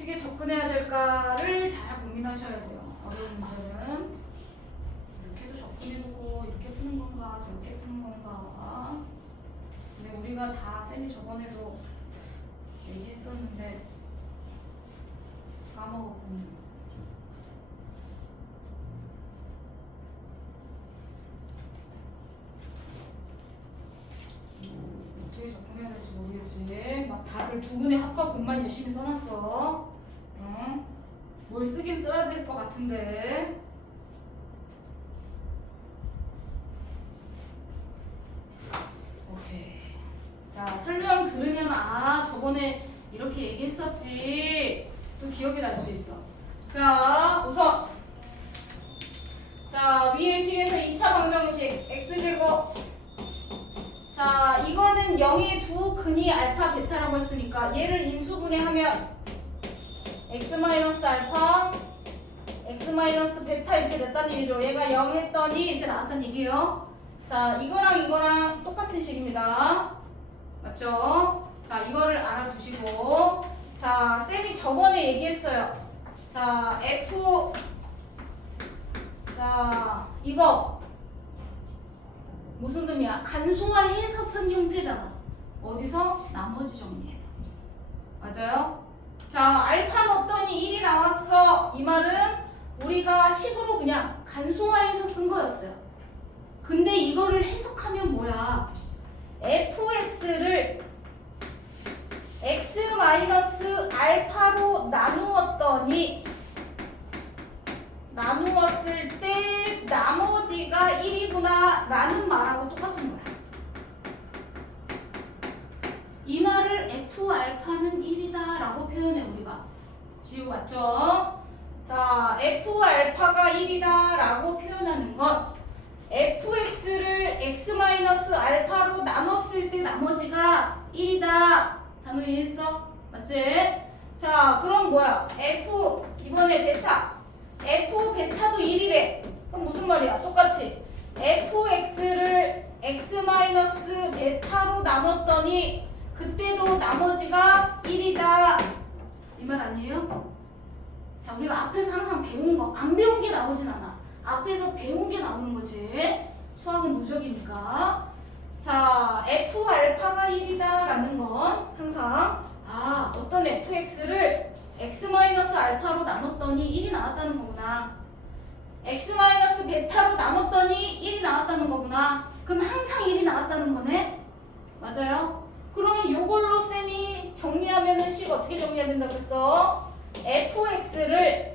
어떻게 접근해야 될까를 잘 고민하셔야 돼요. 어려운 문제는 이렇게도 접근해보고 이렇게 푸는 건가 저렇게 푸는 건가. 근데 우리가 다 쌤이 저번에도 얘기했었는데 까먹었군요. 어떻게 접근해야 될지 모르겠지. 막 다들 두 분의 합과 공만 열심히 써놨어. 응? 뭘 쓰긴 써야 될 것 같은데. 오케이. 자, 설명 들으면 아 저번에 이렇게 얘기했었지. 또 기억이 날 수 있어. 자, 우선 자 위의 식에서 2차 방정식 x제곱. 자, 이거는 0의 두 근이 알파 베타라고 했으니까 얘를 인수분해하면 x-알파 x-베타 이렇게 됐다는 얘기죠. 얘가 0 했더니 이렇게 나왔다는 얘기예요. 자, 이거랑 똑같은 식입니다. 맞죠? 자, 이거를 알아두시고. 자, 쌤이 저번에 얘기했어요. 자, f. 자, 이거 무슨 의미야? 간소화해서 쓴 형태잖아. 어디서? 나머지 정리해서. 맞아요? 자, 알파 넣었더니 1이 나왔어. 이 말은 우리가 식으로 그냥 간소화해서 쓴 거였어요. 근데 이거를 해석하면 뭐야? fx를 x-알파로 나누었을 때 나머지가 1이구나 라는 말하고 똑같은 거야. 이 말을 f알파는 1이다 라고 표현해 우리가. 지우 맞죠? 자, f알파가 1이다 라고 표현하는 건 fx를 x-알파로 나눴을 때 나머지가 1이다. 단어 이해했어? 맞지? 자, 그럼 뭐야? f 이번에 베타. f 베타도 1이래. 그럼 무슨 말이야? 똑같이 fx를 x-베타로 나눴더니 그때도 나머지가 1이다. 이 말 아니에요? 자, 우리가 앞에서 항상 배운 거, 안 배운 게 나오진 않아. 앞에서 배운 게 나오는 거지. 수학은 누적이니까. 자, f알파가 1이다 라는 건 항상 어떤 fx를 x-알파로 나눴더니 1이 나왔다는 거구나. x-베타로 나눴더니 1이 나왔다는 거구나. 그럼 항상 1이 나왔다는 거네? 맞아요? 그러면 요걸로 쌤이 정리하면은 식 어떻게 정리해야 된다 그랬어? fx를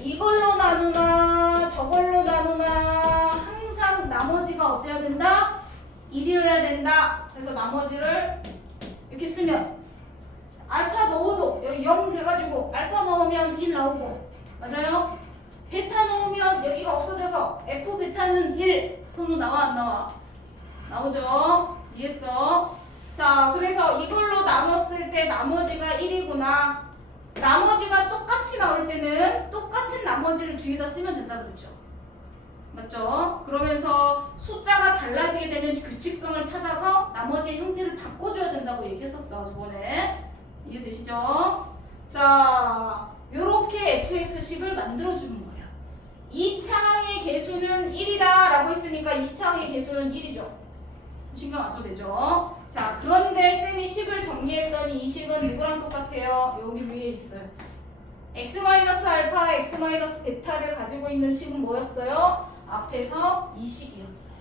이걸로 나누나 저걸로 나누나 항상 나머지가 어때야 된다? 1이어야 된다. 그래서 나머지를 이렇게 쓰면 알파 넣어도 여기 0 돼가지고 알파 넣으면 1 나오고. 맞아요? 베타 넣으면 여기가 없어져서 f 베타는 1. 손으로 나와 안 나와? 나오죠? 이해했어? 자, 그래서 이걸로 나눴을 때 나머지가 1이구나. 나머지가 똑같이 나올 때는 똑같은 나머지를 뒤에다 쓰면 된다 그랬죠? 맞죠? 그러면서 숫자가 달라지게 되면 규칙성을 찾아서 나머지의 형태를 바꿔줘야 된다고 얘기했었어 저번에. 이해되시죠? 자, 요렇게 fx식을 만들어주는 거예요. 2차항의 개수는 1이다 라고 했으니까 2차항의 개수는 1이죠. 신경 안 써도 되죠? 자, 그런데 쌤이 식을 정리했더니 이 식은 누구랑 똑같아요? 여기 위에 있어요. x-알파, x-베타를 가지고 있는 식은 뭐였어요? 앞에서 이 식이었어요.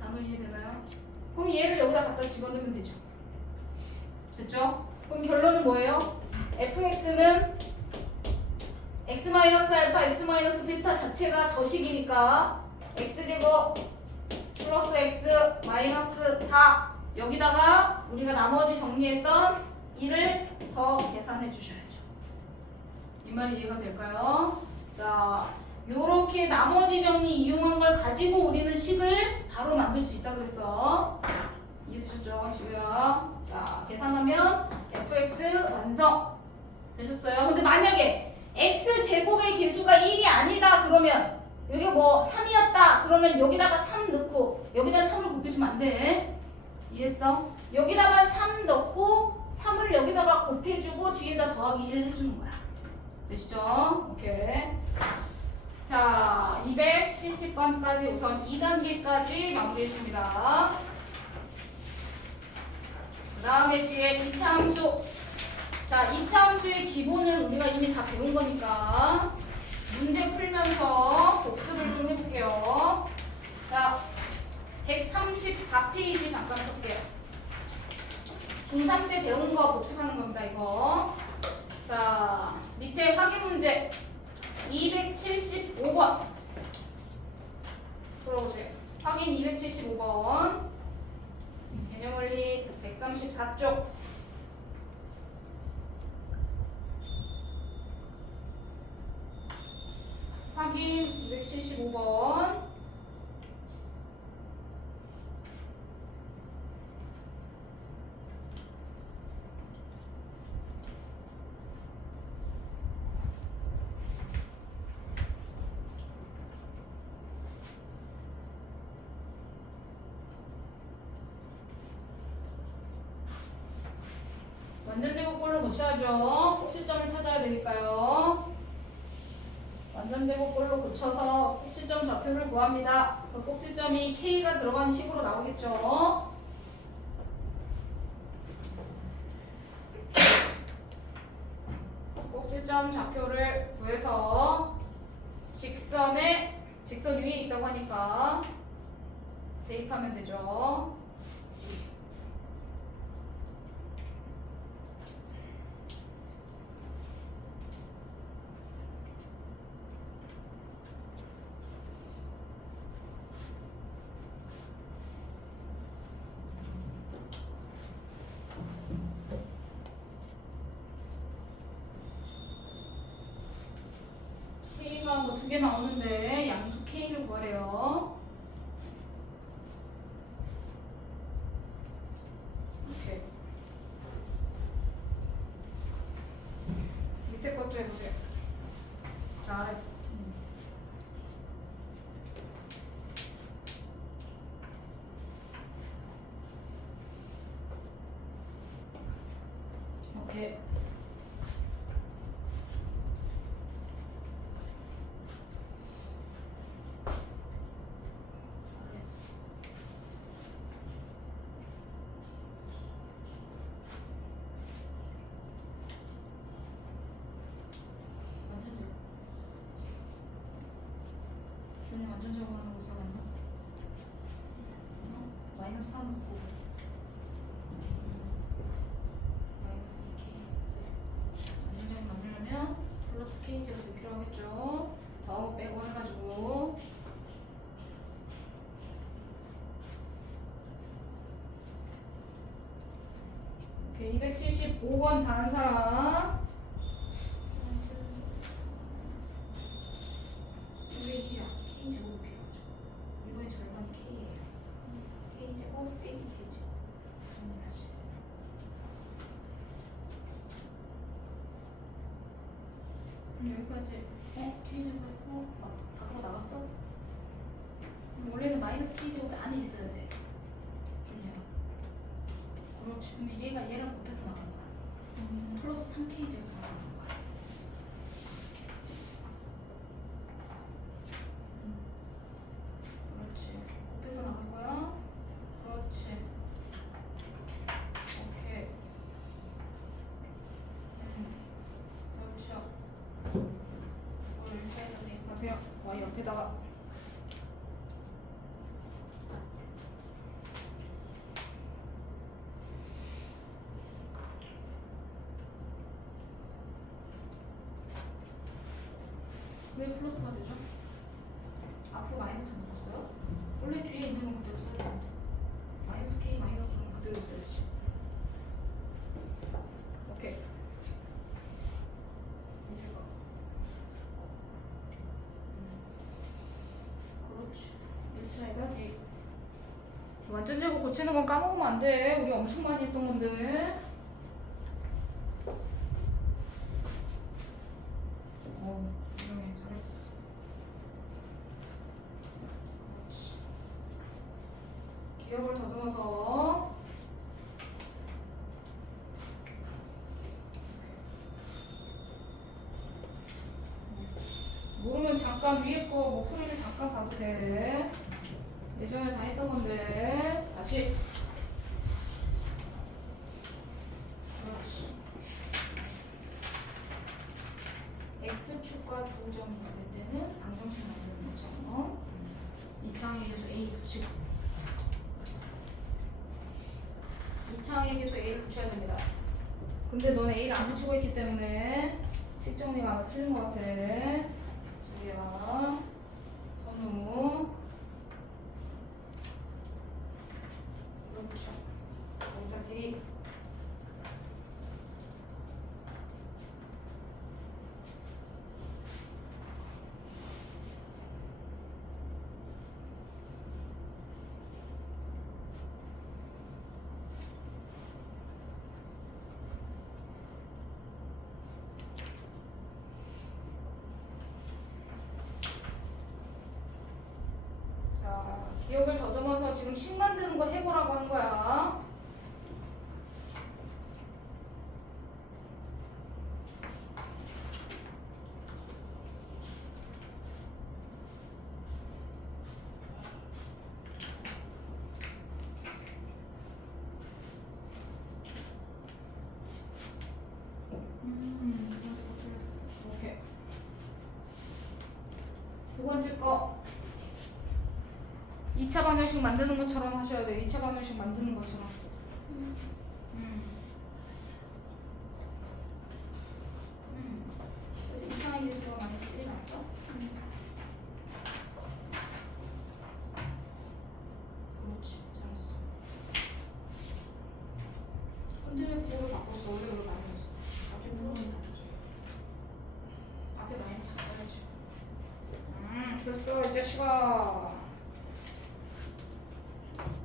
단어 이해되나요? 그럼 얘를 여기다 갖다 집어넣으면 되죠. 됐죠? 그럼 결론은 뭐예요? fx는 x-알파, x-베타 자체가 저식이니까 x제곱 플러스 x 마이너스 4 여기다가 우리가 나머지 정리했던 1을 더 계산해 주셔야죠. 이 말이 이해가 될까요? 자, 요렇게 나머지 정리 이용한 걸 가지고 우리는 식을 바로 만들 수 있다 그랬어. 이해되셨죠? 지금 자, 계산하면 fx 완성 되셨어요? 근데 만약에 x제곱의 개수가 1이 아니다 그러면 여기 뭐 3이었다 그러면 여기다가 3 넣고 여기다 3을 곱해주면 안 돼. 이해했어? 여기다가 3 넣고 3을 여기다가 곱해주고 뒤에다 더하기 1을 해주는 거야. 되시죠? 오케이. 자, 270번까지 우선 2단계까지 마무리했습니다. 그 다음에 뒤에 2차 함수. 자, 2차 함수의 기본은 우리가 이미 다 배운 거니까 문제 풀면서 복습을 좀 해볼게요. 자, 134페이지 잠깐 볼게요. 중3 때 배운 거 복습하는 겁니다, 이거. 자, 밑에 확인 문제 275번. 풀어보세요. 확인 275번. 개념원리 134쪽. 확인 275번. 완전 제곱꼴로 고쳐야죠. 꼭지점을 찾아야 되니까요. 완전 제곱꼴로 고쳐서 꼭지점 좌표를 구합니다. 그 꼭지점이 K가 들어간 식으로 나오겠죠. 꼭지점 좌표를 구해서 직선 위에 있다고 하니까 대입하면 되죠. K가 뭐 2개 나오는데 양수 K를 구하래요. 오케이. 밑에 것도 해보세요. 잘했어. 오케이. 완전 제곱하는 거 기억 안 나? 마이너스 3 넣고 마이너스 2kx 완전 제곱 만들려면 플러스 k제곱이 필요하겠죠. 더하고 빼고 해가지고 오케이. 275번 다른 사람. 왜 이게 K제곱이 필요하죠? 이거의 절반이 K예요. K제곱 빼기 K제곱. 다시. 여기까지 K제곱 했고 밖으로 나갔어? 원래는 마이너스 K제곱이 안에 있어야 돼. 준이야. 그렇지. 근데 얘랑 곱해서 나간 거야. 플러스 3K제곱 나가는 거야. 그렇지. 곱해서 나갈 거야. 그렇지. 오케이. 그렇죠. 이걸 1차에다 대입하세요. Y 옆에다가. 왜 플러스가 되죠? 앞으로 마이너스 묶었어요? 원래 뒤에 있는 건 그대로 써야 되는데 마이너스 K 마이너스는 그대로 써야지. 오케이. 이제가 그렇지. 1차에다 대입. 완전 제곱 고치는 건 까먹으면 안 돼. 우리 엄청 많이 했던 건데. 유명해. 잘했어. 그렇지. 기억을 더듬어서 잠깐 위에 거 뭐 풀이를 잠깐 봐도 돼. 예전에 다 했던 건데 다시. 그렇지. x축과 두 점이 있을 때는 방정식 만드는 것처럼 2차항의 계수 a 붙이고 2차항의 계수 a를 붙여야 됩니다. 근데 너는 a를 안 붙이고 있기 때문에 식 정리가 아마 틀린 것 같아. 저기야 선우. 그렇죠. 여기다 D. 기억을 더듬어서 지금 식 만드는 거 해보라고 한 거야. 오케이. 두 번째 거. 2차 방정식 만드는 것처럼 하셔야 돼요. 2차 방정식 만드는 것처럼. 그래서 2차의 계수가 많이 틀려놨어. 그렇지. 잘했어. 근데 왜 그거를 바꿨어? 원래 그걸 많이 했어. 갑자기 물어보면 다르지. 앞에 마이너스 써야지. 됐어. 이 자식아.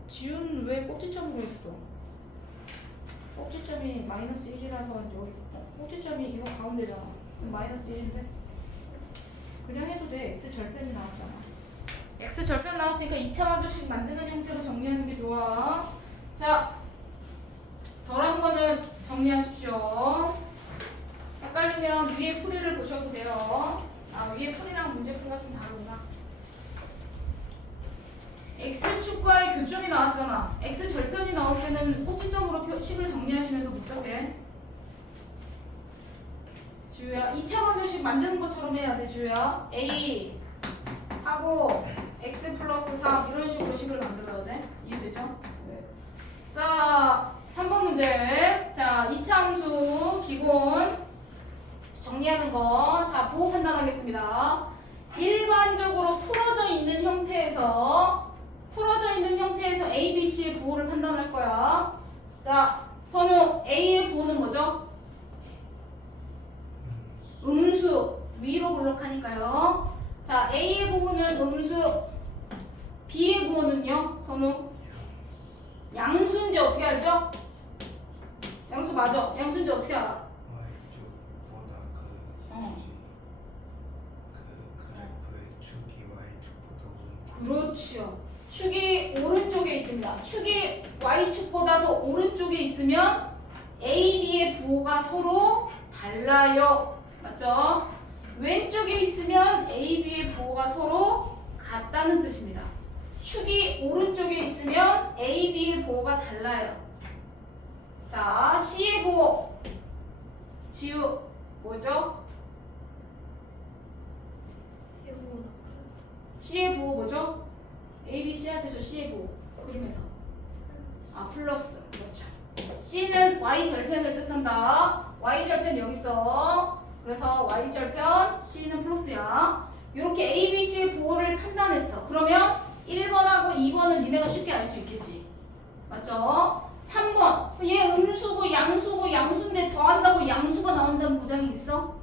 지훈 왜 꼭지점으로 했어? 꼭지점이 마이너스 1이라서 여기 꼭지점이 이거 가운데잖아. 그럼 마이너스 1인데? 그냥 해도 돼. x 절편이 나왔잖아. x 절편 나왔으니까 2차 방정식 만드는 형태로 정리하는 게 좋아. 자, 덜한 거는 정리하십시오. 헷갈리면 위에 풀이를 보셔도 돼요. 아, 위에 풀이랑 문제풀이가 좀 다르구나. x축과의 교점이 나왔잖아. x절편이 나올 때는 꼭지점으로 식을 정리하시면 더 복잡해. 지우야, 2차 방정식 만드는 것처럼 해야 돼. 지우야, a 하고 x 플러스 3 이런 식으로 식을 만들어야 돼. 이해되죠? 네. 자, 3번 문제. 자, 2차 함수 기본 정리하는 거. 자, 부호 판단하겠습니다. 일반적으로 풀어져 있는 형태에서 A, B, C의 부호를 판단할 거야. 자, 선우, A의 부호는 뭐죠? 음수. 위로 블록하니까요. 자, A의 부호는 음수. B의 부호는요? 선우? 양수인지 어떻게 알죠? 양수 맞아. 양수인지 어떻게 알아? Y축보다 그래프의 축이 Y축보다 그렇지요. 축이 오른쪽에 있습니다. 축이 Y축보다 더 오른쪽에 있으면 A, B의 부호가 서로 달라요. 맞죠? 왼쪽에 있으면 A, B의 부호가 서로 같다는 뜻입니다. 축이 오른쪽에 있으면 A, B의 부호가 달라요. 자, C의 부호. 지우 뭐죠? C의 부호 뭐죠? A, B, C한테 저 C의 부호 그림에서 플러스. 그렇죠. C는 Y절편을 뜻한다. Y절편 여기 있어. 그래서 Y절편 C는 플러스야. 이렇게 A, B, C의 부호를 판단했어. 그러면 1번하고 2번은 니네가 쉽게 알 수 있겠지. 맞죠? 3번 얘 음수고 양수고 양수인데 더한다고 양수가 나온다는 보장이 있어?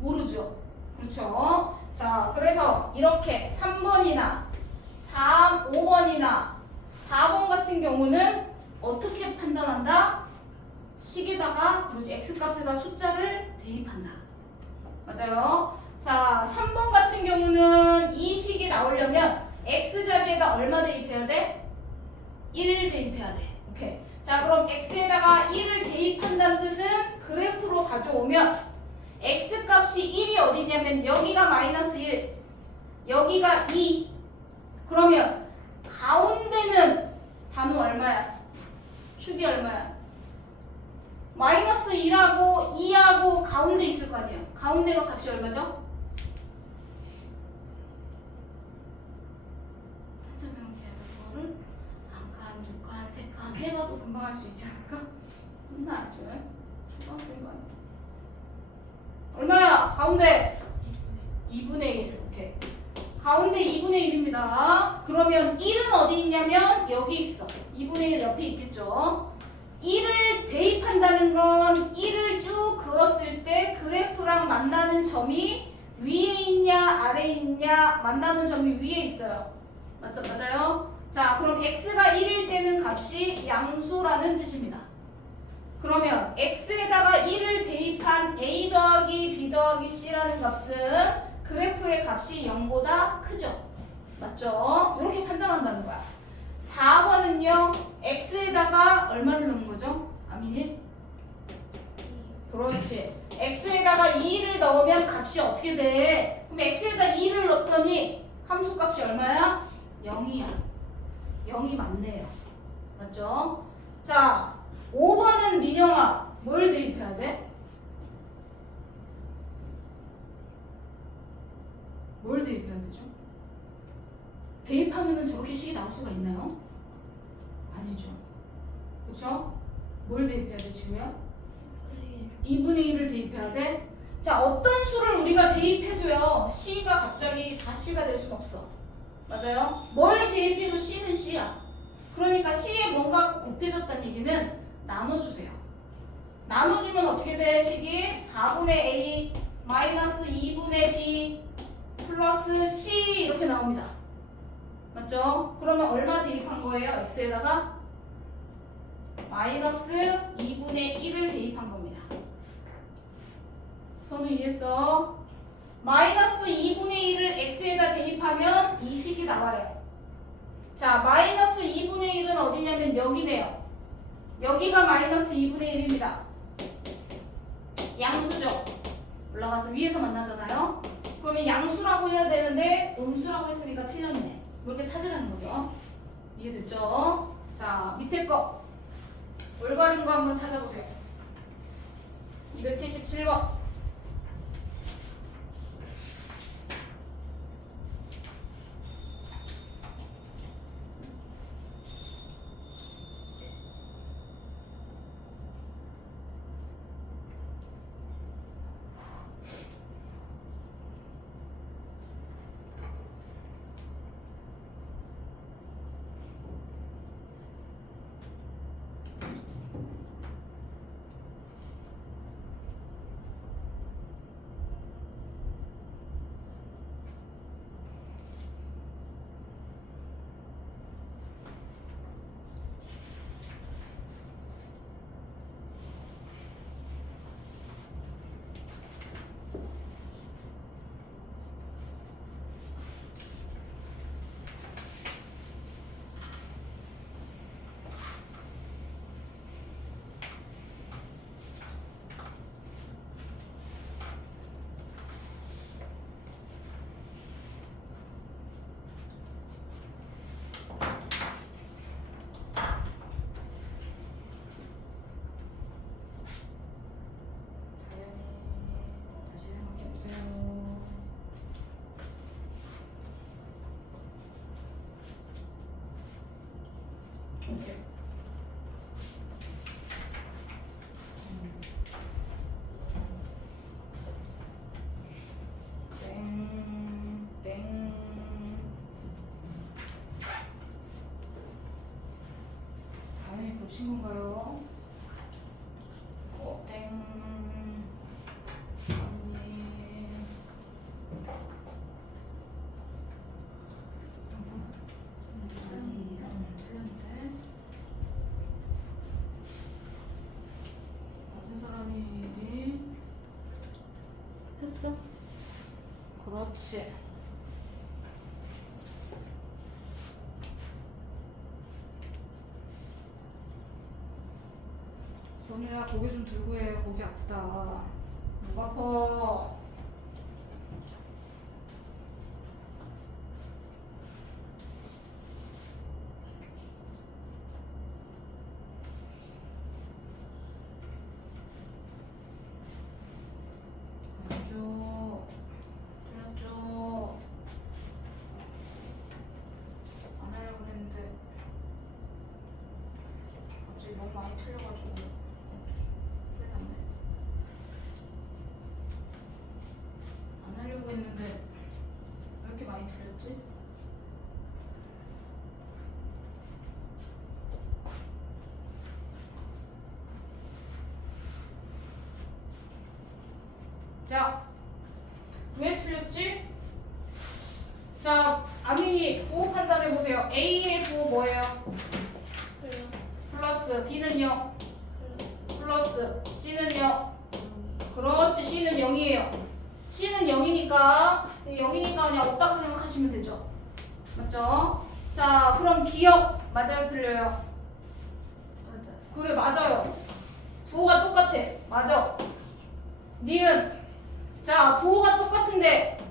모르죠. 그렇죠. 자, 그래서 이렇게 3번이나 3, 5번이나 4번 같은 경우는 어떻게 판단한다? 식에다가 그렇지 x값에다 숫자를 대입한다. 맞아요. 자, 3번 같은 경우는 이 식이 나오려면 x자리에다 얼마 대입해야 돼? 1 대입해야 돼. 오케이. 자, 그럼 x에다가 1을 대입한다는 뜻은 그래프로 가져오면 x값이 1이 어디냐면 여기가 마이너스 1, 여기가 2. 그러면 가운데는 단위 얼마야? 축이 얼마야? 마이너스 1하고 2하고 가운데 있을 거 아니에요. 가운데가 값이 얼마죠? 한참 생각해야 돼. 그거를 한 칸, 두 칸, 세 칸 해봐도 금방 할 수 있지 않을까? 혼자 안 줘요? 초등학생이 아니야. 얼마야? 가운데 2분의 1. 오케이. 가운데 2분의 1입니다. 그러면 1은 어디 있냐면 여기 있어. 2분의 1 옆에 있겠죠. 1을 대입한다는 건 1을 쭉 그었을 때 그래프랑 만나는 점이 위에 있냐 아래에 있냐. 만나는 점이 위에 있어요. 맞아요? 자, 그럼 x가 1일 때는 값이 양수라는 뜻입니다. 그러면 x에다가 1을 대입한 a 더하기 b 더하기 c라는 값은 그래프의 값이 0보다 크죠? 맞죠? 이렇게 판단한다는 거야. 4번은요. x에다가 얼마를 넣는 거죠? 아민이? 그렇지. x에다가 2를 넣으면 값이 어떻게 돼? 그럼 x에다 2를 넣었더니 함수 값이 얼마야? 0이야. 0이 맞네요. 맞죠? 자, 5번은 민영아 뭘 대입해야 돼? 뭘 대입해야 되죠? 대입하면은 저렇게 식이 나올 수가 있나요? 아니죠. 그쵸? 뭘 대입해야 돼 지금요? 2분의 1을 대입해야 돼? 자, 어떤 수를 우리가 대입해도요 C가 갑자기 4C가 될 수는 없어. 맞아요? 뭘 대입해도 C는 C야. 그러니까 C에 뭔가 곱해졌다는 얘기는 나눠주세요. 나눠주면 어떻게 돼? 식이 4분의 A 마이너스 2분의 B 플러스 C 이렇게 나옵니다. 맞죠? 그러면 얼마 대입한 거예요? x에다가 마이너스 2분의 1을 대입한 겁니다. 선우 이해했어? 마이너스 2분의 1을 x에다 대입하면 이 식이 나와요. 자, 마이너스 2분의 1은 어디냐면 여기네요. 여기가 마이너스 2분의 1입니다. 양수죠? 올라가서 위에서 만나잖아요? 그러면 양수라고 해야 되는데 음수라고 했으니까 틀렸네. 이렇게 찾으라는 거죠. 이해됐죠? 자, 밑에 거 올바른 거 한번 찾아보세요. 277번. 오케이. 땡. 당연히 고친 건가요? 땡. 틀렸는데. 맞은 사람이 했어? 그렇지. 선우야 고개 좀 들고 해. 고개 아프다. 목 아파. 너무 많이 틀려가지고 큰일 났네. 안 하려고 했는데 왜 이렇게 많이 틀렸지? 자, 왜 틀렸지? 자, 아민이 부호 판단해 보세요. A의 부호 뭐예요? 플러스, B는요? 플러스, C는요? 그렇지, C는 0이에요. C는 0이니까 그냥 없다고 생각하시면 되죠. 맞죠? 자, 그럼 기억 맞아요, 틀려요? 그래, 맞아요. 부호가 똑같아. 맞아. 니은. 자, 부호가 똑같은데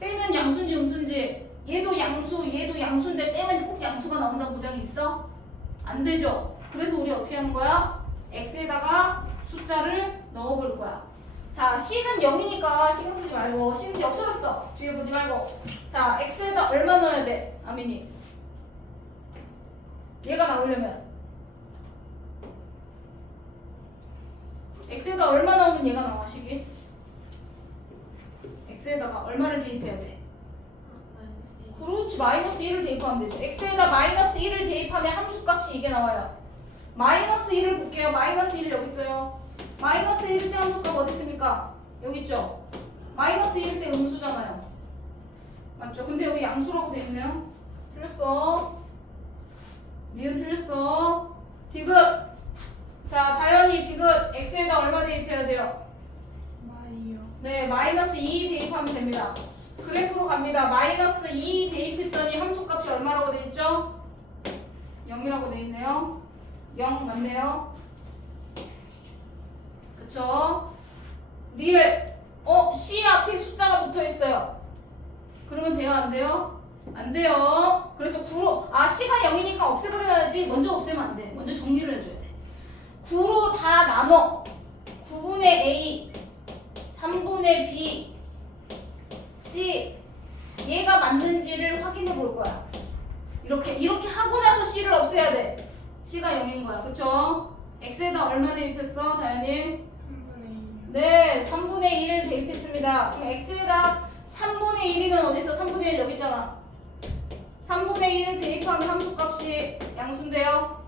빼면 양수인지 음수인지, 얘도 양수, 얘도 양수인데 빼면 꼭 양수가 나온다는 보장이 있어? 안 되죠. 그래서 우리 어떻게 하는 거야? x에다가 숫자를 넣어볼 거야. 자, c는 0이니까 신경 쓰지 말고, c는 이제 없어졌어. 뒤에 보지 말고. 자, x에다 얼마 넣어야 돼? 아민이. 얘가 나오려면 x에다 얼마 넣으면 얘가 나와, 식이? x에다가 얼마를 대입해야 돼? 그렇지, 마이너스 1을 대입하면 되죠. x에다 마이너스 1을 대입하면 함수값이 이게 나와요. 마이너스 1을 볼게요. 마이너스 1 여기 있어요. 마이너스 1일 때 함수값 어디 있습니까? 여기 있죠. 마이너스 1일 때 음수잖아요. 맞죠? 근데 여기 양수라고 돼 있네요. 틀렸어. 니은 틀렸어. 디귿. 자, 다현이 디귿. x에다 얼마 대입해야 돼요? 네, 마이너스 2 대입하면 됩니다. 그래프로 갑니다. 마이너스 2 대입했더니 함수값이 얼마라고 돼 있죠? 0이라고 돼 있네요. 0 맞네요. 그쵸? 리을. C 앞에 숫자가 붙어 있어요. 그러면 돼요, 안 돼요? 안 돼요. 그래서 9로, C가 0이니까 없애버려야지. 먼저 없애면 안 돼. 먼저 정리를 해줘야 돼. 9로 다 나눠. 9분의 A, 3분의 B, C. 얘가 맞는지를 확인해 볼 거야. 이렇게 하고 나서 C를 없애야 돼. C가 0인 거야. 그쵸? X에다 얼마 대입했어, 다현이? 3분의 1. 네, 3분의 1을 대입했습니다. 그럼 X에다 3분의 1이면 어디 있어? 3분의 1 여기 있잖아. 3분의 1을 대입하면 함수값이 양수인데요.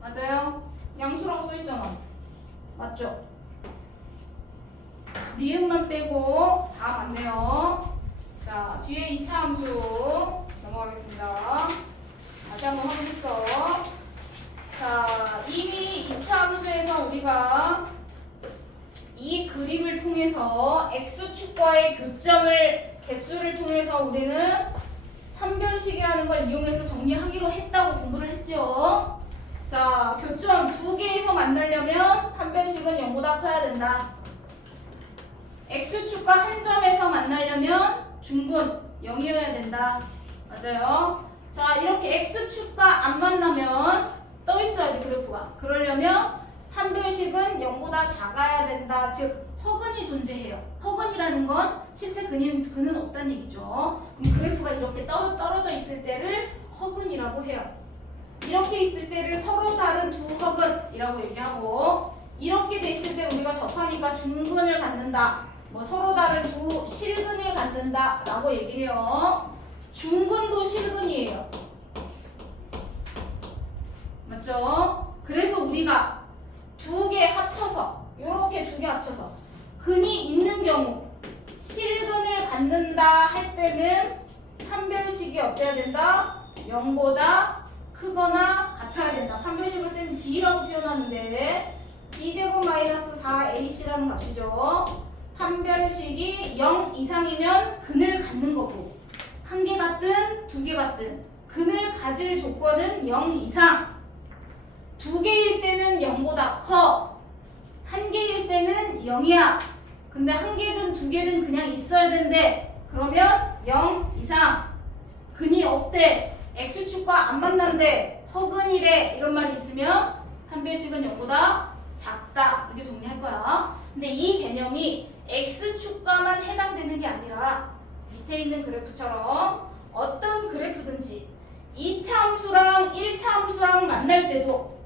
맞아요? 양수라고 써있잖아. 맞죠? 니은만 빼고 다 맞네요. 자, 뒤에 2차 함수 넘어가겠습니다. 다시 한번 확인했어. 자, 이미 2차 함수에서 우리가 이 그림을 통해서 x축과의 교점을 개수를 통해서 우리는 판별식이라는 걸 이용해서 정리하기로 했다고 공부를 했죠. 자, 교점 두 개에서 만나려면 판별식은 0보다 커야 된다. x축과 한 점에서 만나려면 중분 0이어야 된다. 맞아요. 자, 이렇게 x축과 안 만나면 떠 있어야 돼, 그래프가. 그러려면 판별식은 0보다 작아야 된다. 즉 허근이 존재해요. 허근이라는 건 실제 근은 없다는 얘기죠. 그럼 그래프가 이렇게 떨어져 있을 때를 허근이라고 해요. 이렇게 있을 때를 서로 다른 두 허근이라고 얘기하고, 이렇게 돼 있을 때 우리가 접하니까 중근을 갖는다. 뭐 서로 다른 두 실근을 갖는다 라고 얘기해요. 중근도 실근이에요. 맞죠? 그래서 우리가 두 개 합쳐서, 요렇게 두 개 합쳐서 근이 있는 경우 실근을 갖는다 할 때는 판별식이 어때야 된다? 0보다 크거나 같아야 된다. 판별식을 쌤 D라고 표현하는데 D제곱 마이너스 4AC라는 값이죠. 판별식이 0 이상이면 근을 갖는 거고, 한 개 같든 두 개 같든 근을 가질 조건은 0 이상. 두 개일 때는 0보다 커. 한 개일 때는 0이야. 근데 한 개든 두 개든 그냥 있어야 된대. 그러면 0 이상. 근이 없대. x축과 안 만난대. 허근이래. 이런 말이 있으면 판별식은 0보다 작다. 이렇게 정리할 거야. 근데 이 개념이 x축과만 해당되는 게 아니라 밑에 있는 그래프처럼 어떤 그래프든지 2차 함수랑 1차 함수랑 만날 때도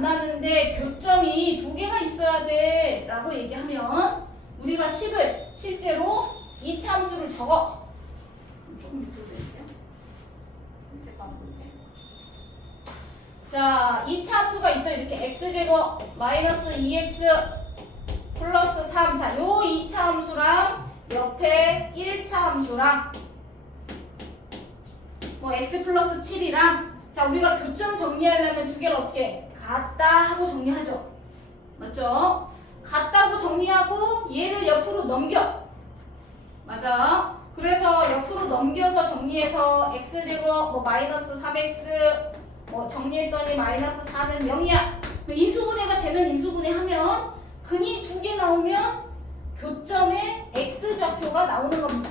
만나는데 교점이 두 개가 있어야 돼 라고 얘기하면 우리가 식을 실제로 이차 함수를 적어. 조금 밑으로 내릴게요. 밑에 거 볼게. 자, 이차 함수가 있어. 이렇게 x제곱 마이너스 2x 플러스 3. 자, 요 2차 함수랑 옆에 1차 함수랑 뭐 x 플러스 7이랑 자, 우리가 교점 정리하려면 두 개를 어떻게 같다 하고 정리하죠. 맞죠? 같다고 정리하고 얘를 옆으로 넘겨. 맞아. 그래서 옆으로 넘겨서 정리해서 x제곱 뭐 마이너스 3x 뭐 정리했더니 마이너스 4는 0이야. 인수분해가 되면 인수분해하면 근이 두 개 나오면 교점에 x좌표가 나오는 겁니다.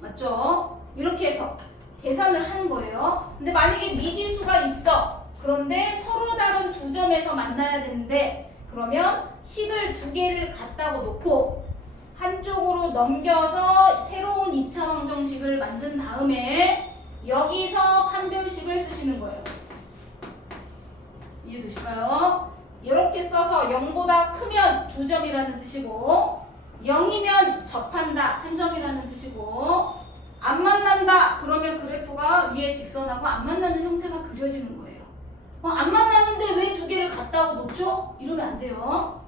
맞죠? 이렇게 해서 계산을 하는 거예요. 근데 만약에 미지수가 있어. 그런데 서로 다른 두 점에서 만나야 되는데 그러면 식을 두 개를 갖다고 놓고 한쪽으로 넘겨서 새로운 2차 방정식을 만든 다음에 여기서 판별식을 쓰시는 거예요. 이해되실까요? 이렇게 써서 0보다 크면 두 점이라는 뜻이고 0이면 접한다 한 점이라는 뜻이고 안 만난다 그러면 그래프가 위에 직선하고 안 만나는 형태가 그려지는 거예요. 안 만나는데 왜 두 개를 갖다 놓죠? 이러면 안 돼요.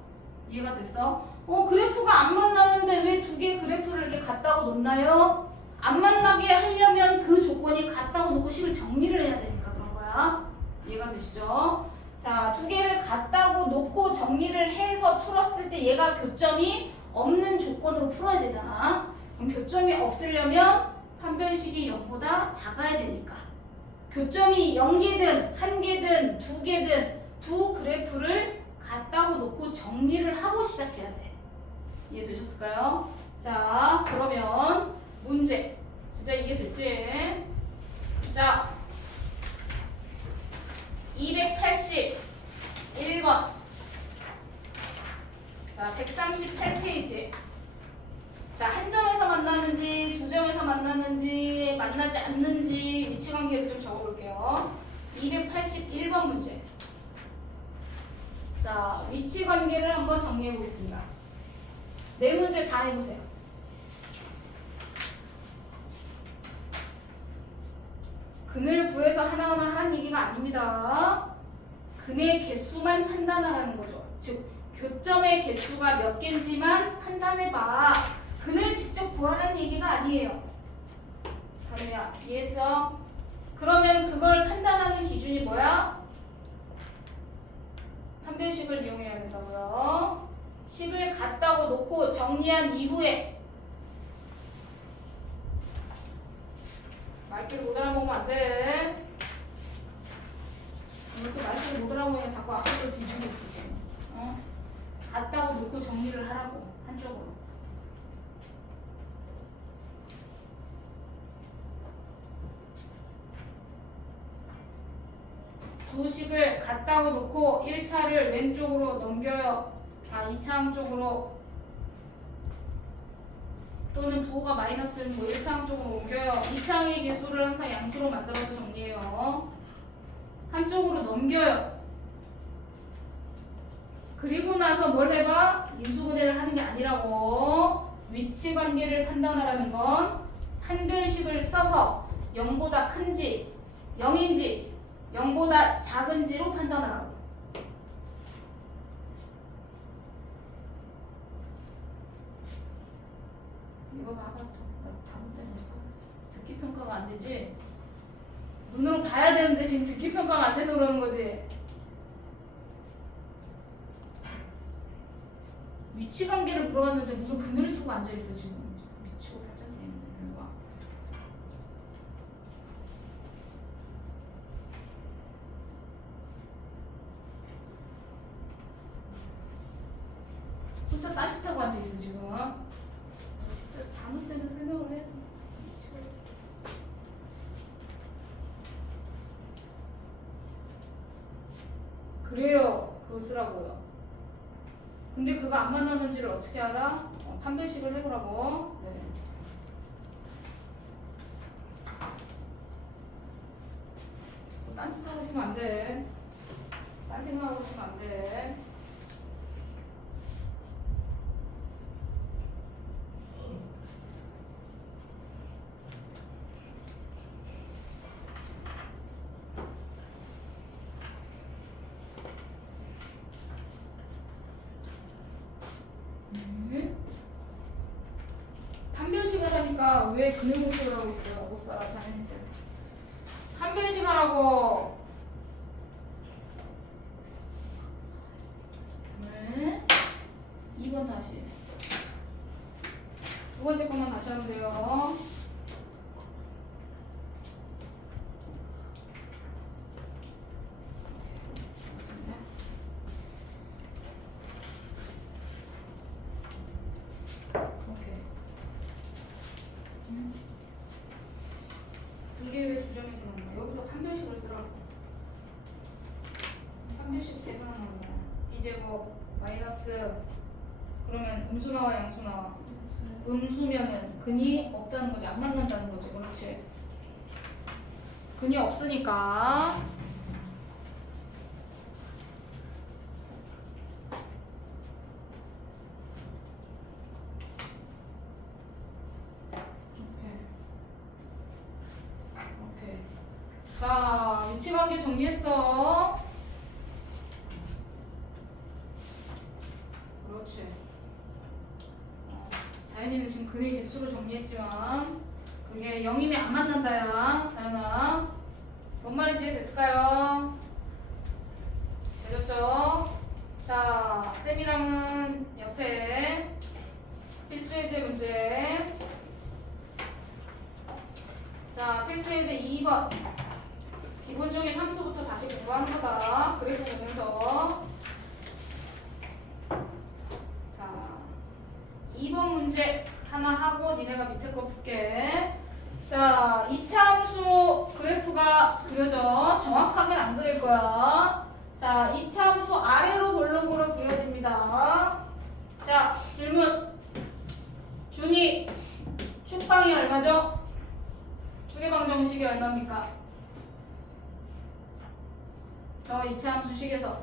이해가 됐어? 그래프가 안 만나는데 왜 두 개의 그래프를 이렇게 갖다 놓나요? 안 만나게 하려면 그 조건이 갖다 놓고 식을 정리를 해야 되니까 그런 거야. 이해가 되시죠? 자, 두 개를 갖다 놓고 정리를 해서 풀었을 때 얘가 교점이 없는 조건으로 풀어야 되잖아. 그럼 교점이 없으려면 판별식이 0보다 작아야 되니까 교점이 0개든 1개든 2개든 두 그래프를 갖다 놓고 정리를 하고 시작해야 돼. 이해되셨을까요? 자, 그러면 문제 진짜 이해됐지? 자, 281번 자, 138페이지 자, 한 점에서 만나는지 두 점에서 만나는지 만나지 않는지 위치관계를 좀 적어볼게요. 281번 문제 자, 위치관계를 한번 정리해 보겠습니다. 네 문제 다 해보세요. 근을 구해서 하나하나 하라는 얘기가 아닙니다. 근의 개수만 판단하라는 거죠. 즉 교점의 개수가 몇 개인지만 판단해봐. 근을 직접 구하라는 얘기가 아니에요. 다루야 이해했어? 그러면 그걸 판단하는 기준이 뭐야? 판별식을 이용해야 된다고요. 식을 갖다고 놓고 정리한 이후에 말귀를 못 알아보면 안 돼. 이것도 말귀를 못 알아보면 자꾸 앞으로 뒤지고 있어 지금. 갖다고 놓고 정리를 하라고 한쪽으로. 두 식을 갖다고 놓고 1차를 왼쪽으로 넘겨요. 2차항 쪽으로 또는 부호가 마이너스는 뭐 1차항 쪽으로 옮겨요. 2차항의 개수를 항상 양수로 만들어서 정리해요. 한쪽으로 넘겨요. 그리고 나서 뭘 해봐? 인수분해를 하는 게 아니라고. 위치관계를 판단하라는 건 판별식을 써서 0보다 큰지 0인지 0보다 작은지로 판단하라고. 이거 봐봐. 나 다음 때문에 써봤어. 듣기 평가가 안 되지? 눈으로 봐야 되는데 지금 듣기 평가가 안 돼서 그러는 거지. 위치관계를 물어봤는데 무슨 그늘 쓰고 앉아있어 지금. 미치고 팔짝이네. 이리 와. 혼자 딴짓하고 앉아있어 지금. 진짜 단어 때문에 설명을 해. 미치고. 그래요. 그거 쓰라고요. 근데 그거 안 만나는지를 어떻게 알아? 판별식을 해보라고. 네. 딴짓하고 있으면 안 돼. 생각하고 있으면 안 돼. 판별식 하라니까 왜 그네 공식을 하고 있어요? 못 살아 자연인들. 판별식 하라고. 네. 2번 다시. 두 번째 것만 다시 하면 돼요. 오케이. 이게 왜 두 점에서 나오나? 여기서 판별식을 쓰라고. 판별식 계산하는 거야. B제곱 마이너스 그러면 음수 나와 양수 나와? 음수면은 근이 없다는 거지. 안 만난다는 거지. 그렇지. 근이 없으니까 오케이. 자, 위치관계 정리했어. 그렇지. 다현이는 지금 근의 개수로 정리했지만 그게 0이면 안 만난다야. 다현아. 뭔 말인지 됐을까요? 되셨죠? 자, 쌤이랑은 옆에 필수예제 문제. 자, 필수예제 2번. 기본적인 함수부터 다시 공부하는 거다. 그래프 보면서. 자, 2번 문제 하나 하고 니네가 밑에 거 풀게. 자, 2차 함수 그래프가 그려져. 정확하게는 안 그릴 거야. 자, 2차 함수 아래로 볼록으로 그려집니다. 자, 질문. 준이 축방이 얼마죠? 추계방 정식이 얼마입니까? 저 2차 함수식에서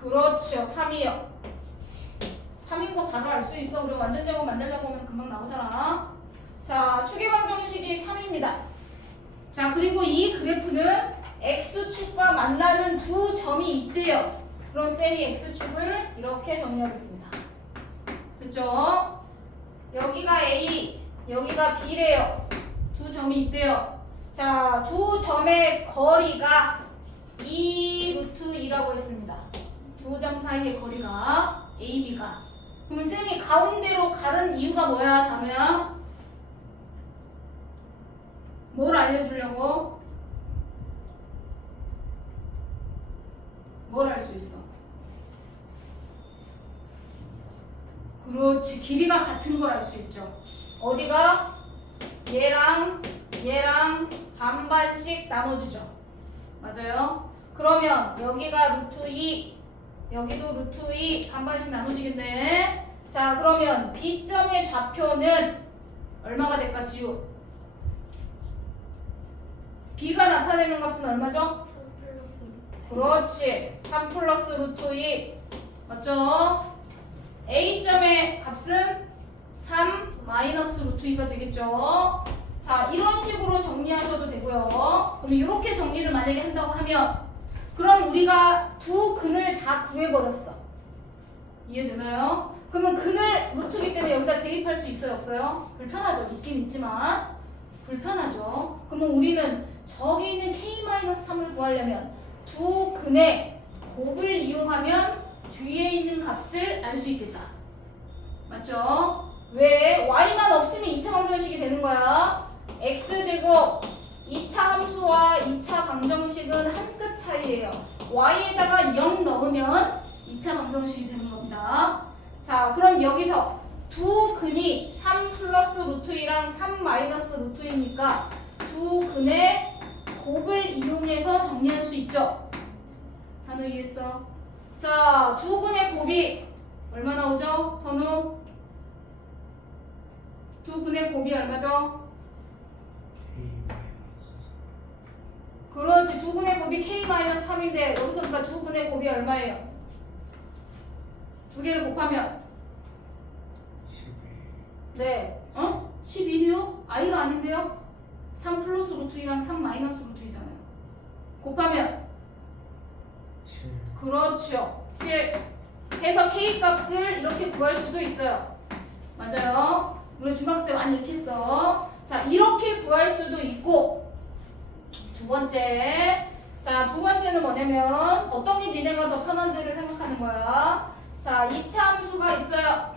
그렇죠. 3이요. 3인 거 바로 알 수 있어. 우리 완전 제곱 만들려고 하면 금방 나오잖아. 자, 추계방 정식이 3입니다. 자, 그리고 이 그래프는 X축과 만나는 두 점이 있대요. 그럼 쌤이 X축을 이렇게 정리하겠습니다. 됐죠? 여기가 A, 여기가 B래요. 두 점이 있대요. 자, 두 점의 거리가 2루트2라고 했습니다. 두 점 사이의 거리가 A, B가. 그럼 쌤이 가운데로 가른 이유가 뭐야, 단우야? 뭘 알려주려고? 뭘 알 수 있어? 그렇지. 길이가 같은 걸 알 수 있죠. 어디가? 얘랑 반반씩 나눠주죠. 맞아요? 그러면 여기가 루트 2, 여기도 루트 2 반반씩 나눠지겠네. 자, 그러면 B점의 좌표는 얼마가 될까, 지우? B가 나타내는 값은 얼마죠? 3 플러스 그렇지. 3 플러스 루트 2. 맞죠? A점의 값은 3 마이너스 루트 2가 되겠죠? 자, 이런 식으로 정리하셔도 되고요. 그럼 이렇게 정리를 만약에 한다고 하면 그럼 우리가 두 근을 다 구해버렸어. 이해되나요? 그러면 근을 루트이기 때문에 여기다 대입할 수 있어요? 없어요? 불편하죠. 있긴 있지만 불편하죠. 그러면 우리는 저기 있는 K-3을 구하려면 두 근의 곱을 이용하면 뒤에 있는 값을 알 수 있겠다. 맞죠? 왜? Y만 없으면 2차 방정식이 되는 거야. X제곱 2차 함수와 2차 방정식은 한 끗 차이예요. Y에다가 0 넣으면 2차 방정식이 되는 겁니다. 자, 그럼 여기서 두 근이 3 플러스 루트 2랑 3 마이너스 루트 2니까 두 근의 곱을 이용해서 정리할 수 있죠. 단어 이해했어? 자, 두 근의 곱이 얼마 나오죠? 선우? 두 근의 곱이 얼마죠? 그렇지. 두근의 곱이 k-3인데 여기서 그러니까 두근의 곱이 얼마예요? 두 개를 곱하면 12 네. 11이요? i가 아닌데요? 3 플러스 루트 2랑 3 마이너스 루트 2잖아요. 곱하면 7 그렇죠. 7. 해서 k 값을 이렇게 구할 수도 있어요. 맞아요. 우리 중학교 때 많이 이렇게 했어. 자, 이렇게 구할 수도 있고 두 번째. 자, 두 번째는 뭐냐면 어떤 게 니네가 더 편한지를 생각하는 거야. 자, 2차 함수가 있어요.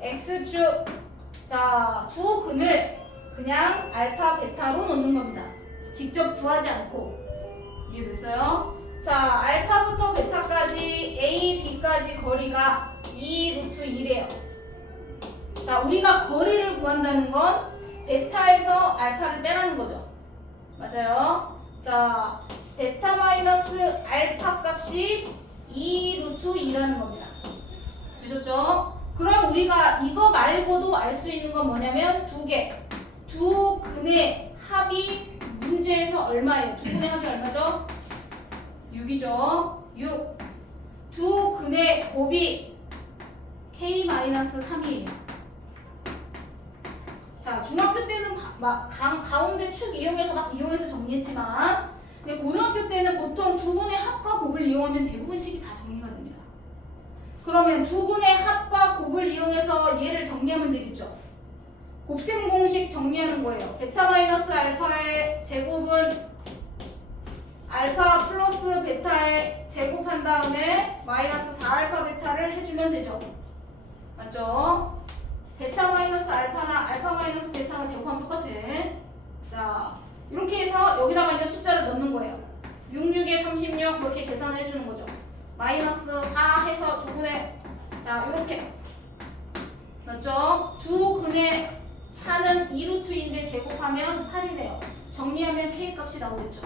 x축. 자, 두 근을 그냥 알파, 베타로 놓는 겁니다. 직접 구하지 않고. 이해됐어요? 자, 알파부터 베타까지 A, B까지 거리가 2 루트 1이에요. 자, 우리가 거리를 구한다는 건 베타에서 알파를 빼라는 거죠. 맞아요? 자, 베타 마이너스 알파 값이 2 루트 2라는 겁니다. 되셨죠? 그럼 우리가 이거 말고도 알 수 있는 건 뭐냐면 두 개. 두 근의 합이 문제에서 얼마예요? 두 근의 합이 얼마죠? 6이죠. 6. 두 근의 곱이 k-3이에요. 자, 중학교 때는 가운데 축 이용해서 막 이용해서 정리했지만 근데 고등학교 때는 보통 두 근의 합과 곱을 이용하면 대부분 식이 다 정리가 됩니다. 그러면 두 근의 합과 곱을 이용해서 얘를 정리하면 되겠죠. 곱셈 공식 정리하는 거예요. 베타 마이너스 알파의 제곱은 알파 플러스 베타에 제곱한 다음에 마이너스 4알파 베타를 해주면 되죠. 맞죠? 베타 마이너스 알파나 알파 마이너스 베타나 제곱하면 똑같아. 자, 이렇게 해서 여기다가 이제 숫자를 넣는 거예요. 66에 36 그렇게 계산을 해주는 거죠. 마이너스 4 해서 두 근의 자, 이렇게 맞죠? 두 근의 차는 2루트인데 제곱하면 8이래요. 정리하면 k 값이 나오겠죠.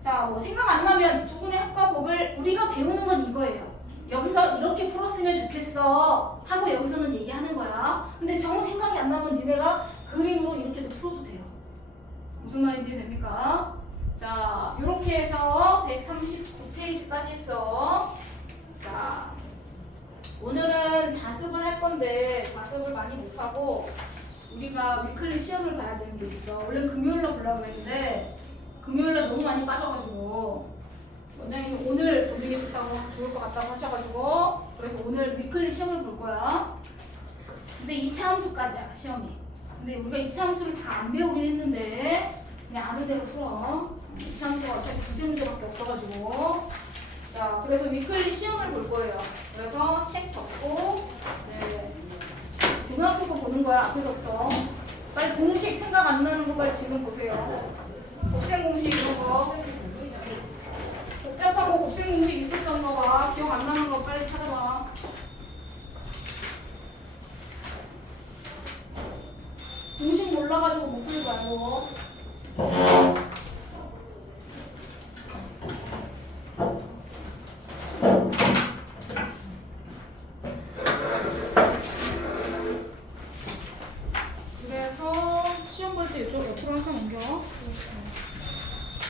자, 뭐 생각 안 나면 두 근의 합과 곱을 우리가 배우는 건 이거예요. 여기서 이렇게 풀었으면 좋겠어 하고 여기서는 얘기하는 거야. 근데 정 생각이 안 나면 니네가 그림으로 이렇게도 풀어도 돼요. 무슨 말인지 됩니까? 자, 이렇게 해서 139페이지까지 했어. 자, 오늘은 자습을 할 건데 자습을 많이 못하고 우리가 위클리 시험을 봐야 되는 게 있어. 원래 금요일로 보려고 했는데 금요일날 너무 많이 빠져가지고 원장님이 오늘 보는 게 좋을 것 같다고 하셔가지고 그래서 오늘 위클리 시험을 볼 거야. 근데 2차 함수까지야 시험이. 근데 우리가 2차 함수를 다 안 배우긴 했는데 그냥 아는 대로 풀어. 2차 함수가 어차피 두세 문제밖에 없어가지고 자, 그래서 위클리 시험을 볼 거예요. 그래서 책 접고 네. 고등학교 거 보는 거야. 앞에서부터 빨리 공식 생각 안 나는 거 빨리 지금 보세요. 곱셈 공식 이런 거 복잡한 거 곱셈 공식 있었던 거 봐. 기억 안 나는 거 빨리 찾아봐. 공식 몰라가지고 못 풀지 말고